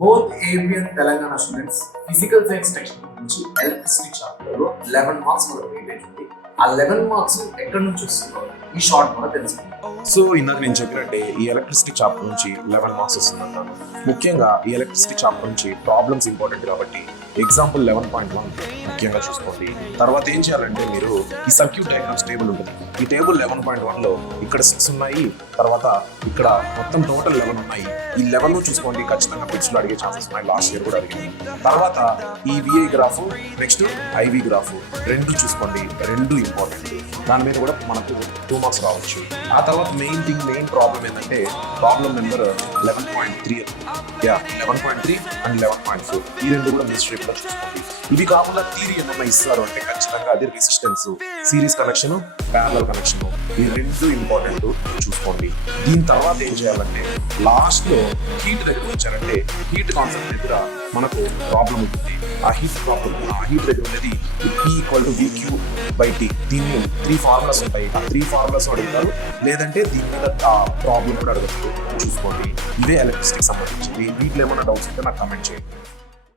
Both AP and Telangana students physical science textbook నుంచి electricity chapter లో 11 marks మనకు weightage ఉంది. ఆ 11 మార్క్స్ ఎక్కడి నుంచి వస్తుందో ఈ షార్ట్ ద్వారా తెలుసుకుందాం. సో ఇందాక నేను చెప్పినట్టే ఈ ఎలక్ట్రిసిటీ చాప్టర్ నుంచి 11 మార్క్స్ వస్తుందంటాను. ముఖ్యంగా ఈ ఎలక్ట్రిసిటీ చాప్టర్ నుంచి ప్రాబ్లమ్స్ ఇంపార్టెంట్ కాబట్టి ఎగ్జాంపుల్ 11.1 ముఖ్యంగా చూసుకోండి. తర్వాత ఏం చేయాలంటే మీరు ఈ సర్క్యూట్ డయాగ్రామ్స్ టేబుల్ ఉంటుంది. ఈ టేబుల్ 11.1లో ఇక్కడ 6 ఉన్నాయి, తర్వాత ఇక్కడ మొత్తం టోటల్ 11 ఉన్నాయి. ఈ 11 చూసుకోండి, ఖచ్చితంగా బిట్స్ లో అడిగే ఛాన్సెస్ ఉన్నాయి. లాస్ట్ ఇయర్ కూడా అడిగింది. తర్వాత ఈ V I graph, next I V graph రెండు చూసుకోండి, రెండు ఇంపార్టెంట్. దాని మీద కూడా మనకు 2 మార్క్స్ రావచ్చు. ఆ తర్వాత మెయిన్ ప్రాబ్లం ఏంటంటే ప్రాబ్లం నెంబర్ 11.3 11.3 అండ్ 11.4 ఈ రెండు కూడా మిస్ షేప్ లో చూసుకోండి. ఇవి కాకుండా థియరీ ఏమన్నా ఇస్తారు అంటే ఖచ్చితంగా అది resistance, series connection, parallel connection, ఈ రెండు ఇంపార్టెంట్ చూసుకోండి. దీని తర్వాత ఏం చేయాలంటే లాస్ట్ లో హీట్ దగ్గర వచ్చారంటే హీట్ కాన్సెప్ట్ దగ్గర మనకు ప్రాబ్లం ఉంటుంది. ఆ హీట్ దగ్గర ఉన్నది P=VQ/T. దీన్ని 3 ఫార్ములాస్ ఉంటాయి. ఆ 3 ఫార్ములాస్ అడుగుతారు, లేదంటే దీని మీద ఆ ప్రాబ్లం కూడా అడుగుతారు. చూసుకోండి. ఇవే ఎలక్ట్రిసిటీకి సంబంధించి. వీటిలో ఏమైనా డౌట్స్ ఉంటే నాకు కామెంట్ చేయండి.